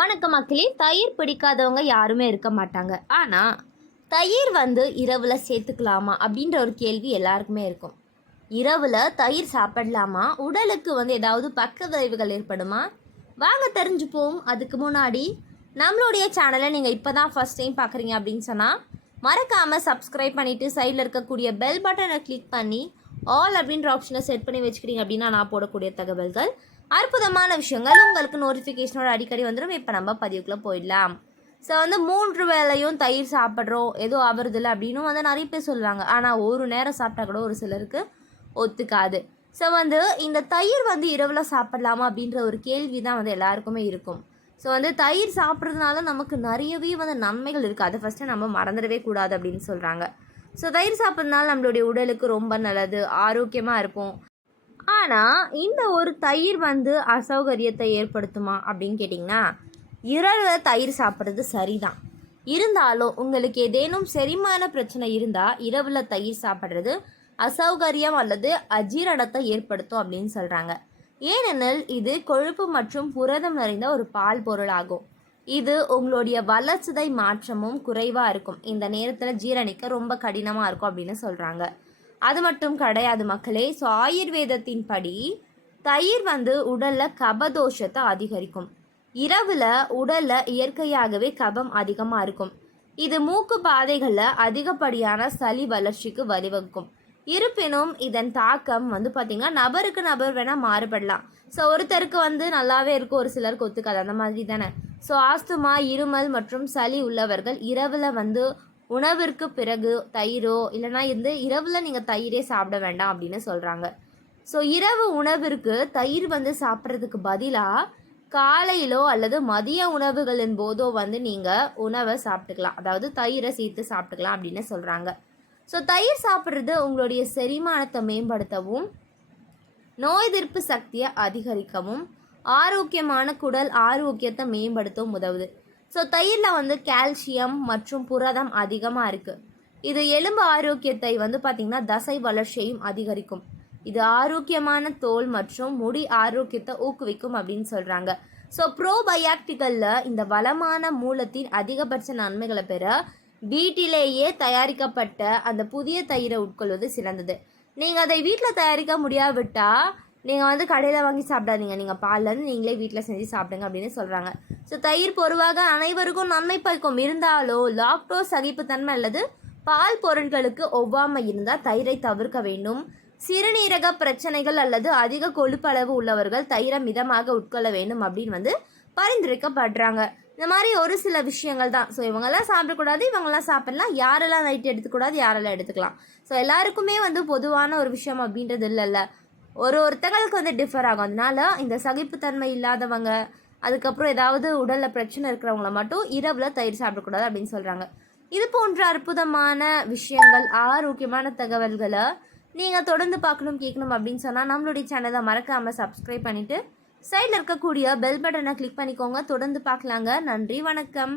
வணக்கம் மக்களே. தயிர் பிடிக்காதவங்க யாருமே இருக்க மாட்டாங்க. ஆனால் தயிர் இரவில் சேர்த்துக்கலாமா அப்படின்ற ஒரு கேள்வி எல்லாருக்குமே இருக்கும். இரவில் தயிர் சாப்பிடலாமா? உடலுக்கு ஏதாவது பக்க விளைவுகள் ஏற்படுமா? வாங்க தெரிஞ்சுப்போம். அதுக்கு முன்னாடி நம்மளுடைய சேனலை நீங்கள் இப்போ தான் ஃபஸ்ட் டைம் பார்க்குறீங்க அப்படின்னு சொன்னால் மறக்காமல் சப்ஸ்கிரைப் பண்ணிவிட்டு சைடில் இருக்கக்கூடிய பெல் பட்டனை கிளிக் பண்ணி ஆல் அப்படின்ற ஆப்ஷனை செட் பண்ணி வச்சுக்கிறீங்க அப்படின்னா நான் போடக்கூடிய தகவல்கள் அற்புதமான விஷயங்கள் உங்களுக்கு நோட்டிஃபிகேஷனோட அடிக்கடி வந்துடும். இப்போ நம்ம பதிவுக்குள்ளே போயிடலாம். ஸோ 3 வேளையும் தயிர் சாப்பிட்றோம் ஏதோ ஆவறதில்லை அப்படின்னு நிறைய பேர் சொல்லுவாங்க. ஆனால் ஒரு நேரம் சாப்பிட்டா கூட ஒரு சிலருக்கு ஒத்துக்காது. ஸோ இந்த தயிர் இரவில் சாப்பிடலாமா அப்படின்ற ஒரு கேள்வி தான் எல்லாருக்குமே இருக்கும். ஸோ தயிர் சாப்பிட்றதுனால நமக்கு நிறையவே நன்மைகள் இருக்குது. அதை ஃபஸ்ட்டு நம்ம மறந்துடவே கூடாது அப்படின்னு சொல்கிறாங்க. ஸோ தயிர் சாப்பிட்றதுனால நம்மளுடைய உடலுக்கு ரொம்ப நல்லது, ஆரோக்கியமாக இருப்போம். ஆனால் இந்த ஒரு தயிர் அசௌகரியத்தை ஏற்படுத்துமா அப்படின்னு கேட்டிங்கன்னா, இரவில் தயிர் சாப்பிட்றது சரிதான். இருந்தாலும் உங்களுக்கு ஏதேனும் செரிமான பிரச்சனை இருந்தால் இரவில் தயிர் சாப்பிட்றது அசௌகரியம் அல்லது அஜீரணத்தை ஏற்படுத்தும் அப்படின்னு சொல்கிறாங்க. ஏனெனில் இது கொழுப்பு மற்றும் புரதம் நிறைந்த ஒரு பால் பொருளாகும். இது உங்களுடைய வளர்ச்சிதை மாற்றமும் குறைவாக இருக்கும். இந்த நேரத்தில் ஜீரணிக்க ரொம்ப கடினமாக இருக்கும் அப்படின்னு சொல்கிறாங்க. அது மட்டும் கிடையாது மக்களே. ஸோ ஆயுர்வேதத்தின் படி தயிர் உடலில் கபதோஷத்தை அதிகரிக்கும். இரவில் உடலில் இயற்கையாகவே கபம் அதிகமாக இருக்கும். இது மூக்கு பாதைகளில் அதிகப்படியான சளி வளர்ச்சிக்கு வழிவகுக்கும். இருப்பினும் இதன் தாக்கம் பார்த்திங்கன்னா நபருக்கு நபர் வேணால் மாறுபடலாம். ஸோ ஒருத்தருக்கு நல்லாவே இருக்கும், ஒரு சிலருக்கு ஒத்துக்காது, அந்த மாதிரி தானே. ஸோ ஆஸ்துமா, இருமல் மற்றும் சளி உள்ளவர்கள் இரவில் உணவிற்கு பிறகு தயிரோ இல்லைனா இரவில் நீங்கள் தயிரே சாப்பிட வேண்டாம் அப்படின்னு சொல்கிறாங்க. ஸோ இரவு உணவிற்கு தயிர் சாப்பிட்றதுக்கு பதிலாக காலையிலோ அல்லது மதிய உணவுகளின் போதோ நீங்கள் உணவை சாப்பிட்டுக்கலாம், அதாவது தயிரை சேர்த்து சாப்பிட்டுக்கலாம் அப்படின்னு சொல்கிறாங்க. ஸோ தயிர் சாப்பிட்றது உங்களுடைய செரிமானத்தை மேம்படுத்தவும், நோய் எதிர்ப்பு சக்தியை அதிகரிக்கவும், ஆரோக்கியமான குடல் ஆரோக்கியத்தை மேம்படுத்தவும் உதவுது. ஸோ தயிரில் கால்சியம் மற்றும் புரதம் அதிகமாக இருக்குது. இது எலும்பு ஆரோக்கியத்தை பார்த்திங்கன்னா தசை வளர்ச்சியையும் அதிகரிக்கும். இது ஆரோக்கியமான தோல் மற்றும் முடி ஆரோக்கியத்தை ஊக்குவிக்கும் அப்படின்னு சொல்கிறாங்க. ஸோ ப்ரோபயாக்டிகளில் இந்த வளமான மூலத்தின் அதிகபட்ச நன்மைகளை பெற வீட்டிலேயே தயாரிக்கப்பட்ட அந்த புதிய தயிரை உட்கொள்வது சிறந்தது. நீங்கள் அதை வீட்டில் தயாரிக்க முடியாவிட்டால் நீங்கள் கடையில் வாங்கி சாப்பிடாதீங்க. நீங்கள் பால்லேருந்து நீங்களே வீட்டில் செஞ்சு சாப்பிடுங்க அப்படின்னு சொல்கிறாங்க. ஸோ தயிர் பொதுவாக அனைவருக்கும் நன்மை பயக்கும். இருந்தாலும் லாக்டோஸ் சகிப்புத்தன்மை அல்லது பால் பொருட்களுக்கு ஒவ்வாமை இருந்தால் தயிரை தவிர்க்க வேண்டும். சிறுநீரக பிரச்சனைகள் அல்லது அதிக கொழுப்பளவு உள்ளவர்கள் தயிரை மிதமாக உட்கொள்ள வேண்டும் அப்படின்னு பரிந்துரைக்கப்படுறாங்க. இந்த மாதிரி ஒரு சில விஷயங்கள் தான். ஸோ இவங்கெல்லாம் சாப்பிடக்கூடாது, இவங்கெல்லாம் சாப்பிடலாம், யாரெல்லாம் நைட்டு எடுத்துக்கூடாது, யாரெல்லாம் எடுத்துக்கலாம். ஸோ எல்லாருக்குமே பொதுவான ஒரு விஷயம் அப்படின்றது இல்லைல்ல, ஒருத்தங்களுக்கு டிஃபர் ஆகும். அதனால இந்த சகிப்புத்தன்மை இல்லாதவங்க, அதுக்கப்புறம் ஏதாவது உடலில் பிரச்சனை இருக்கிறவங்கள மட்டும் இரவில் தயிர் சாப்பிடக்கூடாது அப்படின்னு சொல்கிறாங்க. இது போன்ற அற்புதமான விஷயங்கள், ஆரோக்கியமான தகவல்களை நீங்கள் தொடர்ந்து பார்க்கணும், கேட்கணும் அப்படின்னு சொன்னால் நம்மளுடைய சேனலை மறக்காமல் சப்ஸ்கிரைப் பண்ணிவிட்டு சைடில் இருக்கக்கூடிய பெல் பட்டனை கிளிக் பண்ணிக்கோங்க. தொடர்ந்து பார்க்கலாங்க. நன்றி, வணக்கம்.